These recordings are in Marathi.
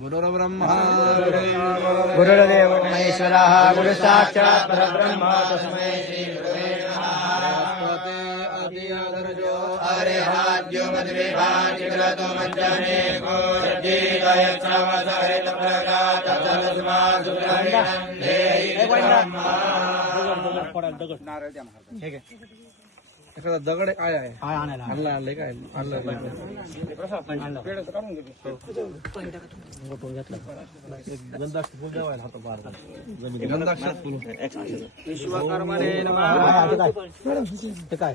गुरुर्ब्रह्मा गुरुर्देव महेश्वरः गुरुसाक्षात् परब्रह्म तस्मै श्री गुरवे हरिहाद्यो मधुरे भाजिग्रतो मज्जने गोरजीतयच्छ्रवसहरित प्रगात तस्मात् सुब्रह्मण्यं देहि फुल द्यावायला दगड बार आहे फुल आणले काय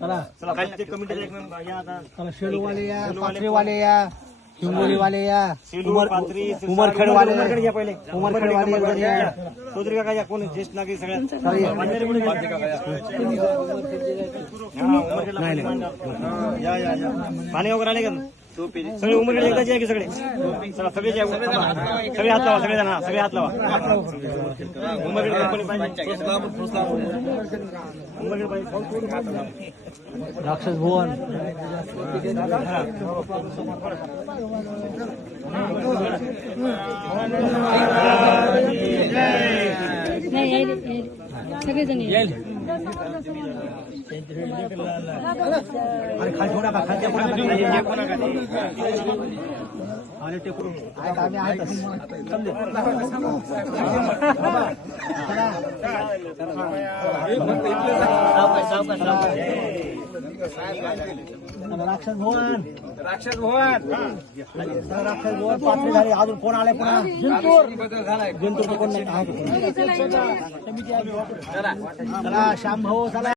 चला. प्रत्येक कमिटीचे एक member या शेलूवाले या. हिंगोली वाले या उमरखेड वाले। उमर खड़े वाले चौधरी काका या कोण ज्येष्ठ नागरिक सगळ्यात पाणी वगैरे आले का सगळे उमरखेड एकदाच या की सगळे? चला सगळे या. सगळे हात लावा सगळे जण हा सगळे हात लावा. उमरखेड कंपनी पाहिजे? राक्षस भुवन. नाही यायले, यायले. सगळेजण यायले. आम्ही आहेतच. राक्षस भुवन राक्षस भवन राक्षस भुवन पाथरी झाली. अजून कोण आले पुन्हा? जिंतूर. कोण नाही. का कोण? चला. श्याम भाऊ चला.